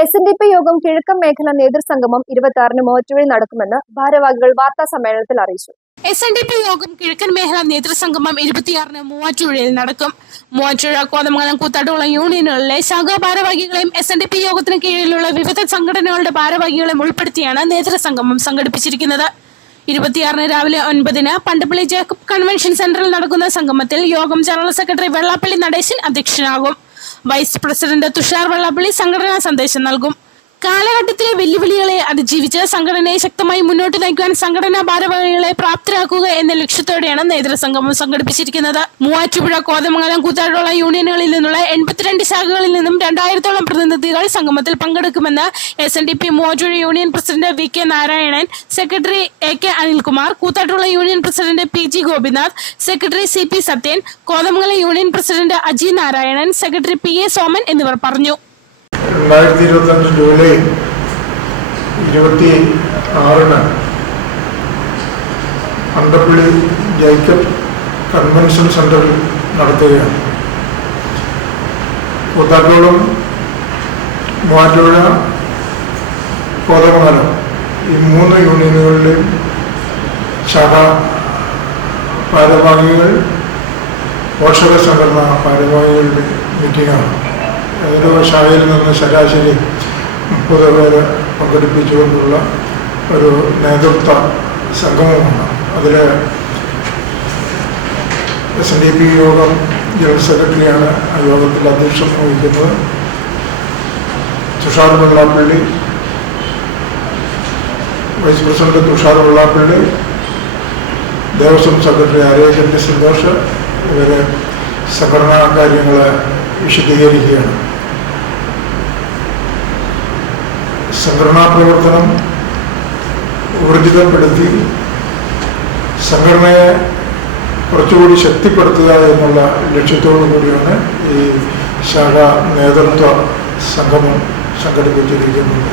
S N D P യോഗം കിഴക്കൻ മേഖല നേതൃസംഗമം ഇരുപത്തി ആറിന് മോറ്റുവഴി നടക്കുമെന്ന് ഭാരവാഹികൾ വാർത്താ സമ്മേളനത്തിൽ അറിയിച്ചു. എസ് എൻ ഡി പി യോഗം കിഴക്കൻ മേഖല നേതൃസംഗമം ഇരുപത്തിയാറിന് മൂവാറ്റുപുഴയിൽ നടക്കും. മൂവാറ്റുപുഴ കോതമംഗലം കൂത്താട്ടുകുളം യൂണിയനുകളിലെ ശാഖാ ഭാരവാഹികളെയും എസ് എൻ ഡി പി യോഗത്തിന് കീഴിലുള്ള വിവിധ സംഘടനകളുടെ ഭാരവാഹികളെയും ഉൾപ്പെടുത്തിയാണ് നേതൃസംഗമം സംഘടിപ്പിച്ചിരിക്കുന്നത്. ഇരുപത്തിയാറിന് രാവിലെ ഒൻപതിന് പണ്ടപ്പള്ളി ജേക്കബ് കൺവെൻഷൻ സെന്ററിൽ നടക്കുന്ന സംഗമത്തിൽ യോഗം ജനറൽ സെക്രട്ടറി വെള്ളാപ്പള്ളി നടേശൻ അധ്യക്ഷനാകും. വൈസ് പ്രസിഡന്റ് തുഷാർ വെള്ളാപ്പള്ളി സംഘടനാ സന്ദേശം നൽകും. കാലഘട്ടത്തിലെ വെല്ലുവിളികളെ അതിജീവിച്ച് സംഘടനയെ ശക്തമായി മുന്നോട്ട് നയിക്കുവാൻ സംഘടനാ ഭാരവാഹികളെ പ്രാപ്തരാക്കുക എന്ന ലക്ഷ്യത്തോടെയാണ് നേതൃസംഗമം സംഘടിപ്പിച്ചിരിക്കുന്നത്. മൂവാറ്റുപുഴ കോതമംഗലം കൂത്താട്ടുള്ള യൂണിയനുകളിൽ നിന്നുള്ള എൺപത്തിരണ്ട് ശാഖകളിൽ നിന്നും രണ്ടായിരത്തോളം പ്രതിനിധികൾ സംഗമത്തിൽ പങ്കെടുക്കുമെന്ന് S N D P Muvattupuzha union president V K Narayanan secretary A K Anilkumar Koothattukulam union president P G Gopinath secretary C P Sathyan Kothamangalam union president Aji Narayanan secretary P A Soman എന്നിവർ പറഞ്ഞു. രണ്ടായിരത്തി ഇരുപത്തിരണ്ട് July ഇരുപത്തി ആറിന് അണ്ടപ്പള്ളി ജൈക്കബ് convention സെന്ററിൽ നടത്തുകയാണ്. കൂത്താട്ടോളം മൂവാറ്റുപുഴ കോതമംഗലം ഈ മൂന്ന് യൂണിയനുകളിലെയും ശാഖ ഭാരവാഹികൾ പോഷക സംഘടന ഭാരവാഹികളുടെ മീറ്റിംഗാണ്. ഓരോ ശാഖയിൽ നിന്ന് ശരാശരി മുപ്പത് പേര് പങ്കെടുപ്പിച്ചുകൊണ്ടുള്ള ഒരു നേതൃത്വ സംഗമമാണ്. അതിൽ എസ് എൻ ഡി പി യോഗം ജനറൽ സെക്രട്ടറിയാണ് ആ യോഗത്തിൽ അധ്യക്ഷം വഹിക്കുന്നത്. Thushar Vellappally vice president Thushar Vellappally Devaswom secretary ആരോഗ്യ സന്തോഷ് ഇവരെ സംഘടനാ കാര്യങ്ങൾ വിശദീകരിക്കുകയാണ്. സംഘടനാ പ്രവർത്തനം ഊർജിതപ്പെടുത്തി സംഘടനയെ കുറച്ചുകൂടി ശക്തിപ്പെടുത്തുക എന്നുള്ള ലക്ഷ്യത്തോടു കൂടിയാണ് ഈ ശാഖ നേതൃത്വ സംഗമം സംഘടിപ്പിച്ചിരിക്കുന്നത്.